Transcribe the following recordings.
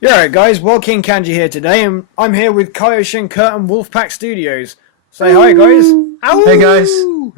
Yeah, all right, guys. Well, King Kanji here today, and I'm here with Kaioshin Curt and Wolfpack Studios. Say hi, guys. Woo! Hey guys. Ow!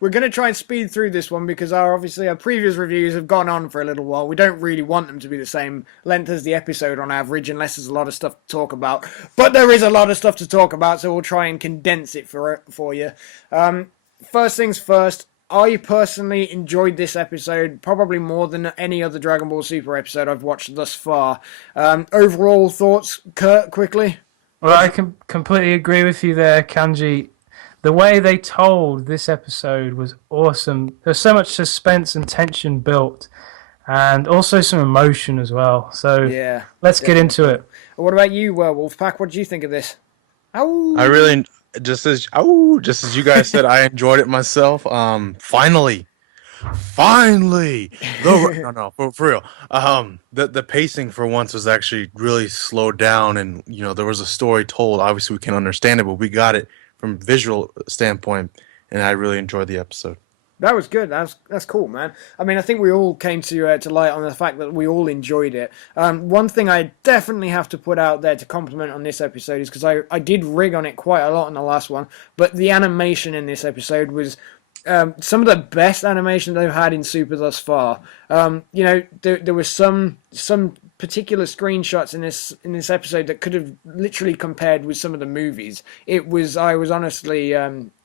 We're going to try and speed through this one because obviously our previous reviews have gone on for a little while. We don't really want them to be the same length as the episode on average, unless there's a lot of stuff to talk about. But there is a lot of stuff to talk about, so we'll try and condense it for you. First things first. I personally enjoyed this episode probably more than any other Dragon Ball Super episode I've watched thus far. Overall thoughts, Kurt, quickly? Well, I can completely agree with you there, Kanji. The way they told this episode was awesome. There's so much suspense and tension built, and also some emotion as well. So Yeah, let's get definitely. into it. What about you, Wolfpack? What do you think of this? I Ow! really just as you guys said, I enjoyed it myself. Finally, for real. The pacing for once was actually really slowed down, and there was a story told. Obviously, we can understand it, but we got it from visual standpoint, and I really enjoyed the episode. That was good. That's cool, man. I mean, I think we all came to light on the fact that we all enjoyed it. One thing I definitely have to put out there to compliment on this episode is because I did rig on it quite a lot in the last one, but the animation in this episode was some of the best animation they've had in Super thus far. There was some particular screenshots in this episode that could have literally compared with some of the movies. I was honestly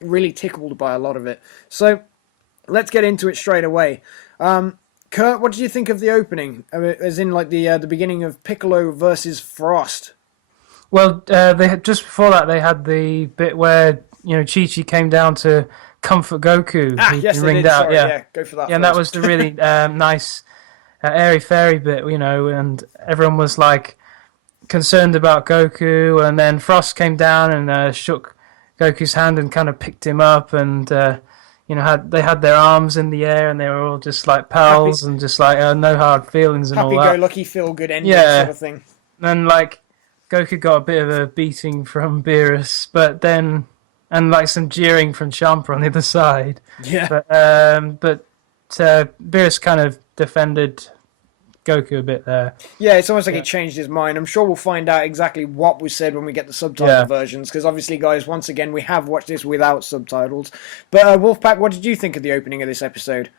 really tickled by a lot of it. So let's get into it straight away. Kurt, what did you think of the opening? As in, like the beginning of Piccolo versus Frost. Well, they had, just before that they had the bit where Chi-Chi came down to comfort Goku. Yes, he they ringed did. out. Sorry, Yeah, yeah, go for that. yeah, and that was the really nice airy fairy bit, and everyone was like concerned about Goku, and then Frost came down and shook Goku's hand and kind of picked him up, and they had their arms in the air, and they were all just like pals and just like no hard feelings and all that. Happy-go-lucky, feel-good ending Yeah. sort of thing. And like Goku got a bit of a beating from Beerus, but then and like some jeering from Champa on the other side. Yeah. But Beerus kind of defended Goku a bit there. Yeah, it's almost like he changed his mind. I'm sure we'll find out exactly what was said when we get the subtitle versions, because obviously, guys, once again, we have watched this without subtitles. But Wolfpack, what did you think of the opening of this episode?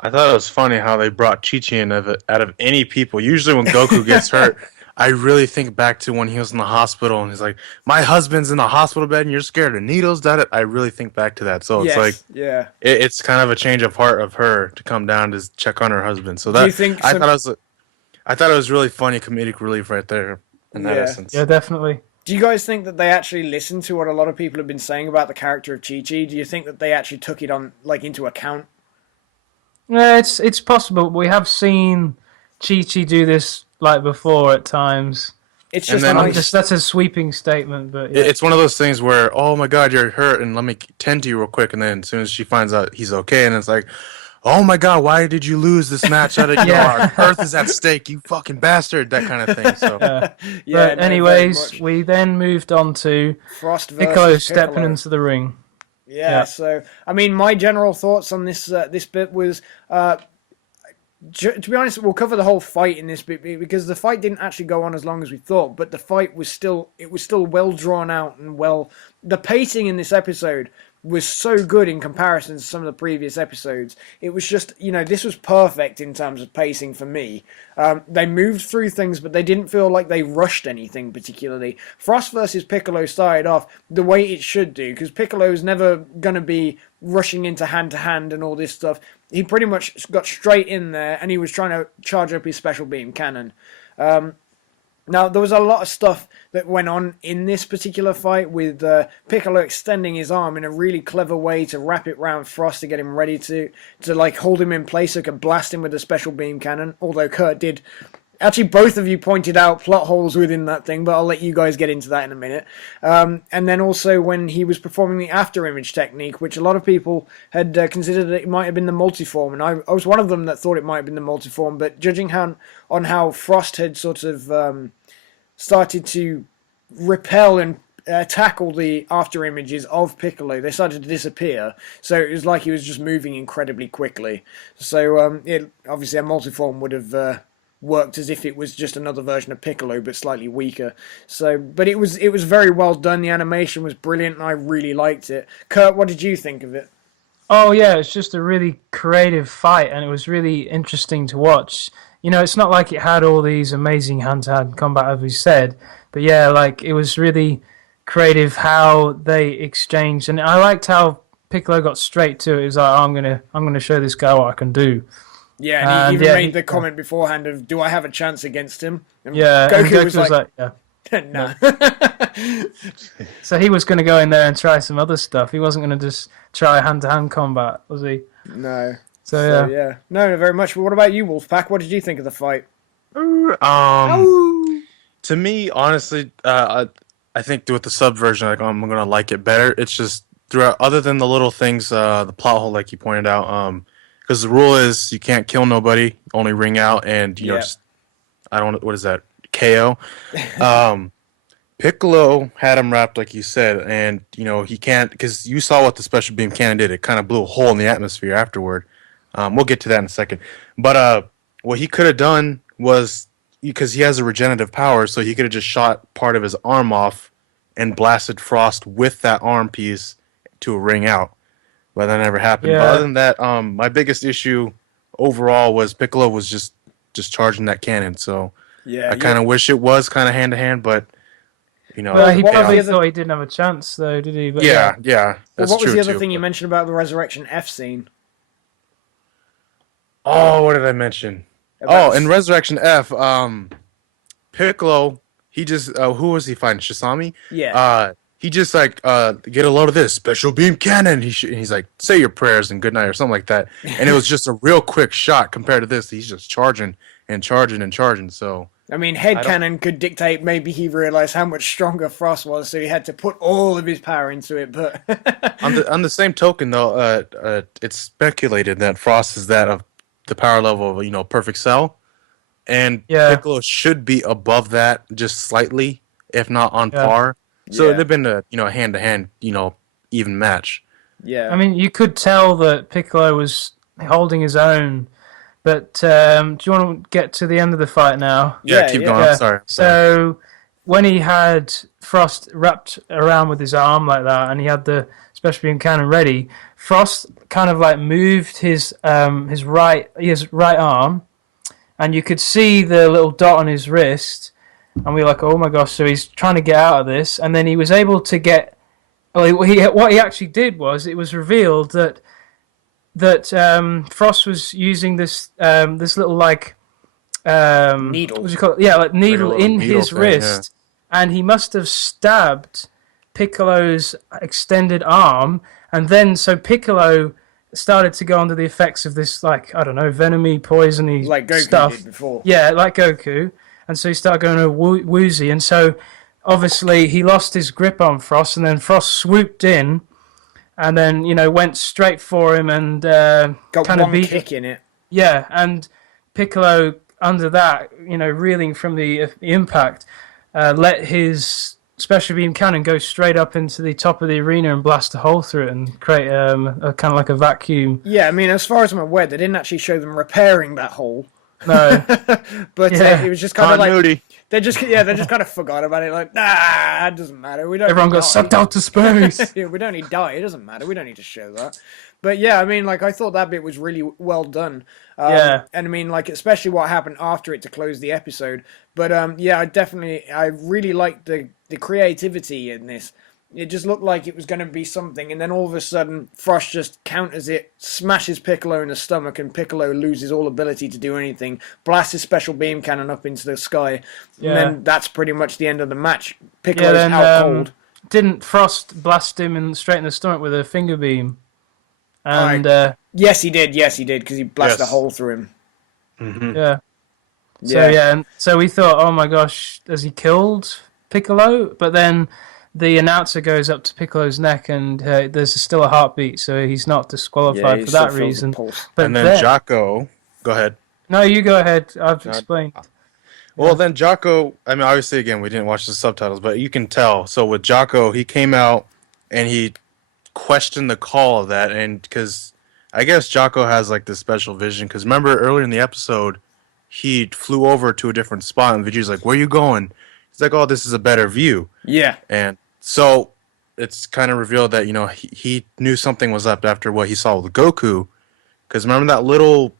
I thought it was funny how they brought Chi-Chi in out of any people. Usually when Goku gets hurt, I really think back to when he was in the hospital and he's like, my husband's in the hospital bed and you're scared of needles. I really think back to that. So it's like, yeah. it's kind of a change of heart of her to come down to check on her husband. So Do you think I thought it was really funny comedic relief right there in that essence. Yeah, definitely. Do you guys think that they actually listened to what a lot of people have been saying about the character of Chi-Chi? Do you think that they actually took it on into account? Yeah, it's possible. We have seen Chi-Chi do this like before at times. It's And just then- nice. That's a sweeping statement, but yeah. It's one of those things where, oh my God, you're hurt, and let me tend to you real quick. And then as soon as she finds out he's okay, and it's like, oh my God, why did you lose this match? Our Earth is at stake, you fucking bastard, that kind of thing. So Yeah, But no, very anyways, much. we then moved on to Frost versus Piccolo stepping Piccolo. into the ring. Yeah, so I mean, my general thoughts on this bit was, to be honest, we'll cover the whole fight in this bit because the fight didn't actually go on as long as we thought, but the fight was still well drawn out and well. The pacing in this episode was so good in comparison to some of the previous episodes. It was just, this was perfect in terms of pacing for me. They moved through things, but they didn't feel like they rushed anything particularly. Frost versus Piccolo started off the way it should do, because Piccolo's never going to be rushing into hand-to-hand and all this stuff. He pretty much got straight in there, and he was trying to charge up his special beam cannon. Now, there was a lot of stuff that went on in this particular fight with Piccolo extending his arm in a really clever way to wrap it round Frost to get him ready to like hold him in place so he could blast him with a special beam cannon. Although Kurt did... Actually, both of you pointed out plot holes within that thing, but I'll let you guys get into that in a minute. And then also when he was performing the after image technique, which a lot of people had considered that it might have been the multiform, and I was one of them that thought it might have been the multiform, but judging on how Frost had sort of started to repel and tackle the after images of Piccolo, they started to disappear. So it was like he was just moving incredibly quickly. So obviously a multiform would worked as if it was just another version of Piccolo, but slightly weaker. So, but it was very well done. The animation was brilliant, and I really liked it. Kurt, what did you think of it? Oh yeah, it's just a really creative fight, and it was really interesting to watch. You know, it's not like it had all these amazing hand-to-hand combat, as we said, but yeah, like it was really creative how they exchanged, and I liked how Piccolo got straight to it. He was like, oh, I'm gonna show this guy what I can do." Yeah, and he And even yeah, made the comment beforehand of, "Do I have a chance against him?" And Yeah, and Goku was like, yeah. "Nah." So he was going to go in there and try some other stuff. He wasn't going to just try hand-to-hand combat, was he? No. So yeah. No, very much. But what about you, Wolfpack? What did you think of the fight? To me, honestly, I think with the sub version, like, I'm gonna like it better. It's just throughout, other than the little things, the plot hole, like you pointed out, because the rule is you can't kill nobody, only ring out, and you know, just, I don't, what is that, KO? Piccolo had him wrapped, like you said, and you know he can't, because you saw what the special beam cannon did. It kind of blew a hole in the atmosphere afterward. We'll get to that in a second. But what he could have done was, because he has a regenerative power, so he could have just shot part of his arm off and blasted Frost with that arm piece to a ring out. But that never happened. Yeah. But other than that, my biggest issue overall was Piccolo was just charging that cannon. So I kind of wish it was kind of hand to hand, but you know, Well, he what was probably the other- thought he didn't have a chance, though, did he? But yeah. Well, That's what was true the other too, thing you but- mentioned about the Resurrection F scene? Oh, what did I mention? About In Resurrection F, Piccolo, he just who was he fighting? Shisami? Yeah. He just like get a load of this special beam cannon. He's like, say your prayers and good night or something like that. And it was just a real quick shot compared to this. He's just charging and charging and charging. So I mean, headcanon could dictate maybe he realized how much stronger Frost was, so he had to put all of his power into it. But on the same token, though, it's speculated that Frost is that of the power level of, you know, Perfect Cell, and Piccolo should be above that just slightly, if not on par. So they've been a hand to hand, even match. yeah, I mean, you could tell that Piccolo was holding his own. But do you want to get to the end of the fight now? Yeah, keep going. I'm sorry. So when he had Frost wrapped around with his arm like that, and he had the special beam cannon ready, Frost kind of like moved his right arm, and you could see the little dot on his wrist, and we were like, oh my gosh! So he's trying to get out of this, and then he was able to get. Well, what he actually did was, it was revealed that Frost was using this little like needle. What do you call it? Yeah, like needle Like a in needle his thing, wrist, and he must have stabbed Piccolo's extended arm, and then so Piccolo started to go under the effects of this, like, I don't know, venomy, poisony like Goku stuff. did before. Yeah, like Goku, and so he started going woozy, and so obviously he lost his grip on Frost, and then Frost swooped in. And then, went straight for him and Got kind one of beat kick in it. Yeah, and Piccolo, under that, reeling from the impact, let his special beam cannon go straight up into the top of the arena and blast a hole through it and create a kind of like a vacuum. Yeah, I mean, as far as I'm aware, they didn't actually show them repairing that hole. No. But it was just kind of like they just kind of forgot about it. Like, nah, it doesn't matter. We don't. Everyone got sucked out to space. Yeah, we don't need die. It doesn't matter. We don't need to show that. But yeah, I mean, like, I thought that bit was really well done. And I mean, like, especially what happened after it to close the episode. But yeah, I really liked the creativity in this. It just looked like it was going to be something, and then all of a sudden, Frost just counters it, smashes Piccolo in the stomach, and Piccolo loses all ability to do anything, blasts his special beam cannon up into the sky, and then that's pretty much the end of the match. Piccolo's out cold. Didn't Frost blast him straight in the stomach with a finger beam? And yes, he did, because he blasted a hole through him. Mm-hmm. Yeah. So and so we thought, oh my gosh, has he killed Piccolo? But then the announcer goes up to Piccolo's neck, and there's still a heartbeat, so he's not disqualified for that reason. But then Jocko, go ahead. No, you go ahead. I've explained. Well, then Jocko, I mean, obviously, again, we didn't watch the subtitles, but you can tell. So with Jocko, he came out and he questioned the call of that, and because I guess Jocko has like this special vision. Because remember earlier in the episode, he flew over to a different spot, and Vegeta's like, "Where you going?" He's like, "Oh, this is a better view." Yeah. And so it's kind of revealed that he knew something was up after what he saw with Goku, because remember that little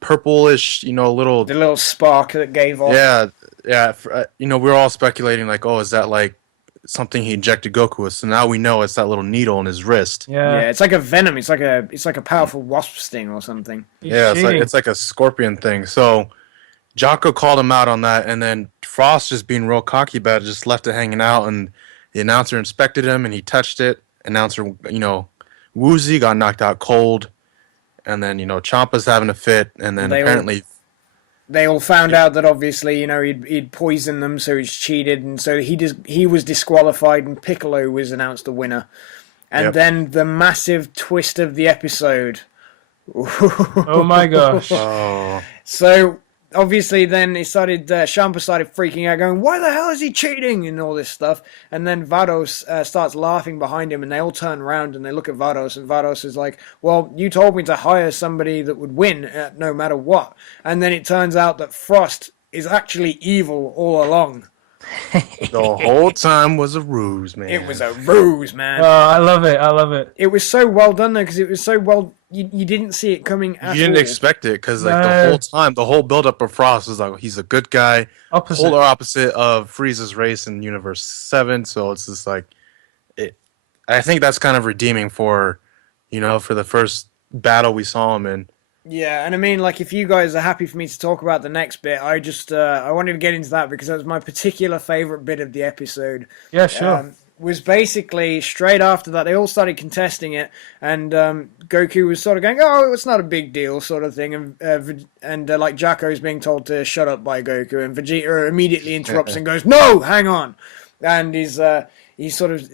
purplish, little The little spark that gave off. yeah. We were all speculating like, oh, is that like something he injected Goku with? So now we know it's that little needle in his wrist. Yeah, Yeah. it's like a venom. It's like a powerful wasp sting or something. He's Yeah, cheating. it's like a scorpion thing. So Jocko called him out on that, and then Frost, just being real cocky about it, just left it hanging out, and the announcer inspected him, and he touched it. Announcer, Woozy got knocked out cold, and then, Champa's having a fit, and then apparently... They all found out that obviously, he'd poisoned them, so he's cheated, and so he was disqualified, and Piccolo was announced the winner. And Yep. then the massive twist of the episode. Oh my gosh. Oh, So obviously, then Champa started freaking out, going, "Why the hell is he cheating?" and all this stuff. And then Vados starts laughing behind him, and they all turn around and they look at Vados, and Vados is like, "Well, you told me to hire somebody that would win no matter what." And then it turns out that Frost is actually evil all along. the whole time was a ruse, man. It was a ruse, man. Oh, I love it. I love it. It was so well done though, because it was so well. You didn't see it coming at all. You didn't expect it, because like No. the whole time, the whole build-up of Frost was like, he's a good guy, Opposite. polar opposite of Frieza's race in Universe 7, so it's just like... I think that's kind of redeeming for the first battle we saw him in. Yeah, and I mean, like, if you guys are happy for me to talk about the next bit, I wanted to get into that because that was my particular favorite bit of the episode. Yeah, sure. Was basically straight after that they all started contesting it, and Goku was sort of going, "Oh, it's not a big deal," sort of thing, and like Jacko's being told to shut up by Goku, and Vegeta immediately interrupts and goes, "No, hang on," and he sort of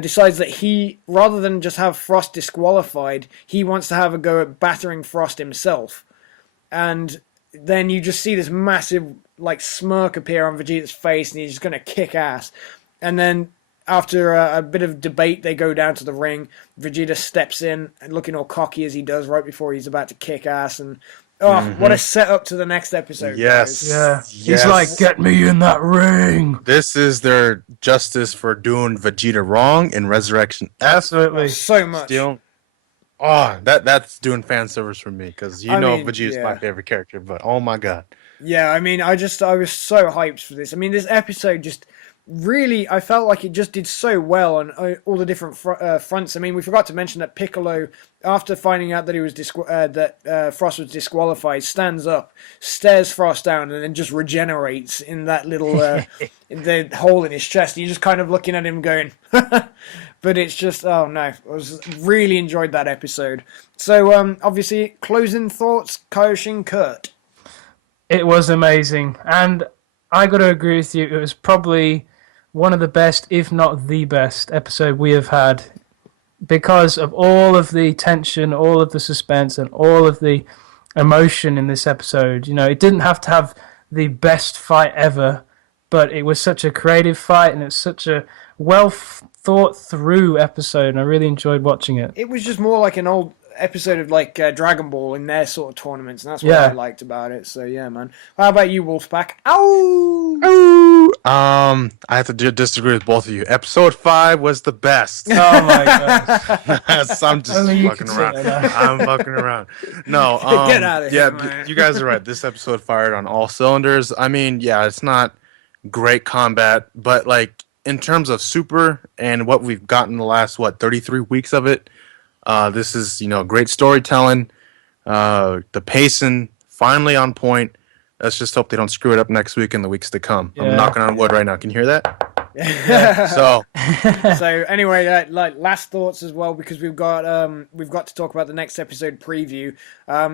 decides that he, rather than just have Frost disqualified, he wants to have a go at battering Frost himself. And then you just see this massive like smirk appear on Vegeta's face, and he's just going to kick ass. And then after a bit of debate, they go down to the ring. Vegeta steps in, and looking all cocky as he does right before he's about to kick ass. And what a setup to the next episode. Yes. Guys. Yeah. Yes. He's like, "Get me in that ring." This is their justice for doing Vegeta wrong in Resurrection F. Absolutely. So much. Still, that's doing fan service for me, because Vegeta's my favorite character. But oh my god, Yeah, I mean, I was so hyped for this. I mean, this episode just really, I felt like it just did so well on all the different fronts. I mean, we forgot to mention that Piccolo, after finding out that he was Frost was disqualified, stands up, stares Frost down, and then just regenerates in that little the hole in his chest. You're just kind of looking at him going, but it's just, oh no, I was really enjoyed that episode. So obviously, closing thoughts, Kaioshin Curt. It was amazing. And I got to agree with you. It was probably one of the best, if not the best, episode we have had, because of all of the tension, all of the suspense, and all of the emotion in this episode. It didn't have to have the best fight ever, but it was such a creative fight, and it's such a well thought through episode, and I really enjoyed watching it. It was just more like an old episode of like Dragon Ball in their sort of tournaments, and that's what I liked about it. So yeah, man. How about you, Wolfpack? Ow! I have to disagree with both of you. Episode 5 was the best. Oh my gosh. I'm just Only you fucking can around. say that. I'm fucking around. No, Get out of here, yeah, man. you guys are right. This episode fired on all cylinders. I mean, yeah, it's not great combat, but like in terms of Super and what we've gotten the last 33 weeks of it, this is great storytelling. The pacing finally on point. Let's just hope they don't screw it up next week and the weeks to come. Yeah. I'm knocking on wood right now. Can you hear that? So So anyway, like last thoughts as well, because we've got to talk about the next episode preview.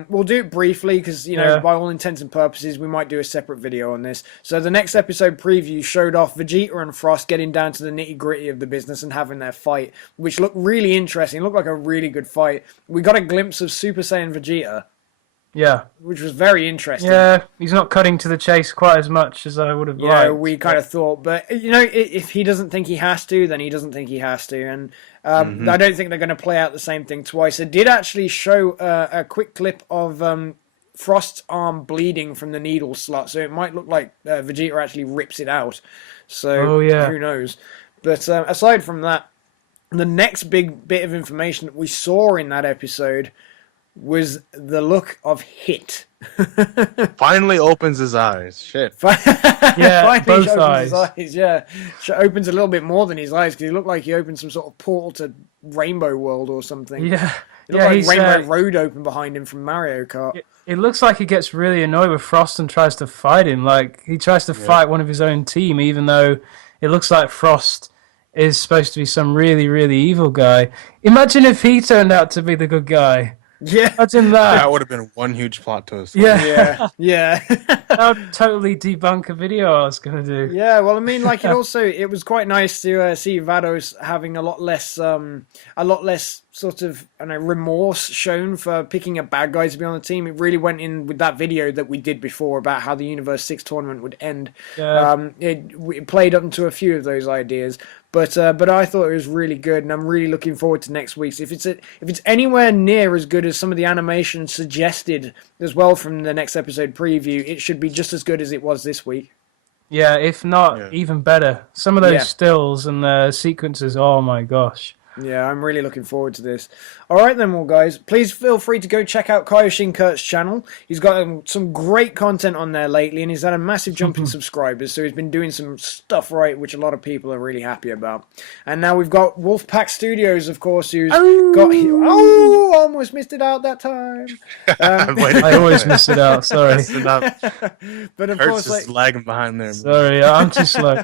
We'll do it briefly because by all intents and purposes we might do a separate video on this. So the next episode preview showed off Vegeta and Frost getting down to the nitty gritty of the business and having their fight, which looked really interesting. It looked like a really good fight. We got a glimpse of Super Saiyan Vegeta, Yeah. which was very interesting. Yeah, he's not cutting to the chase quite as much as I would have Yeah, liked. we kind of thought, but if he doesn't think he has to, then he doesn't think he has to, and I don't think they're going to play out the same thing twice. It did actually show a quick clip of Frost's arm bleeding from the needle slot, so it might look like Vegeta actually rips it out. So who knows? But aside from that, the next big bit of information that we saw in that episode was the look of Hit. Finally opens his eyes. Shit. Yeah, both eyes. Yeah, opens a little bit more than his eyes because he looked like he opened some sort of portal to Rainbow World or something. Yeah, it looked like Rainbow Road opened behind him from Mario Kart. It looks like he gets really annoyed with Frost and tries to fight him. Like he tries to fight one of his own team, even though it looks like Frost is supposed to be some really, really evil guy. Imagine if he turned out to be the good guy. Yeah, imagine that. That would have been one huge plot twist. Yeah. That would totally debunk a video I was gonna do. Yeah, well, I mean, like it was quite nice to see Vados having a lot less sort of remorse shown for picking a bad guy to be on the team. It really went in with that video that we did before about how the Universe 6 tournament would end. Yeah. It played up into a few of those ideas. But I thought it was really good, and I'm really looking forward to next week's. If it's anywhere near as good as some of the animation suggested as well from the next episode preview, it should be just as good as it was this week. Yeah, if not even better. Some of those stills and sequences, oh my gosh. Yeah, I'm really looking forward to this. All right then, well, guys, please feel free to go check out Kaioshin Curt's channel. He's got some great content on there lately, and he's had a massive jump in subscribers, so he's been doing some stuff right, which a lot of people are really happy about. And now we've got Wolfpack Studios, of course, who's got... Oh, almost missed it out that time. I always miss it out, sorry. But of Kurt's course, just lagging behind there. Sorry, I'm too slow.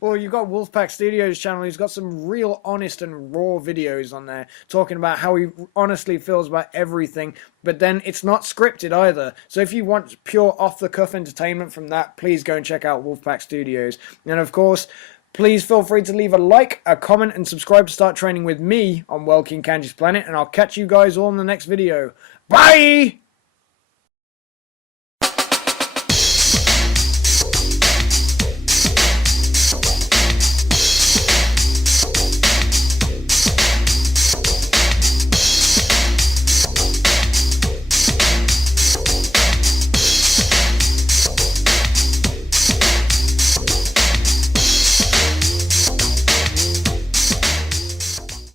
Well, you've got Wolfpack Studios channel. He's got some real honest and raw videos on there talking about how he honestly feels about everything, but then it's not scripted either. So if you want pure off-the-cuff entertainment from that, please go and check out Wolfpack Studios. And of course, please feel free to leave a like, a comment, and subscribe to start training with me on World King Kanji's Planet, and I'll catch you guys all in the next video. Bye!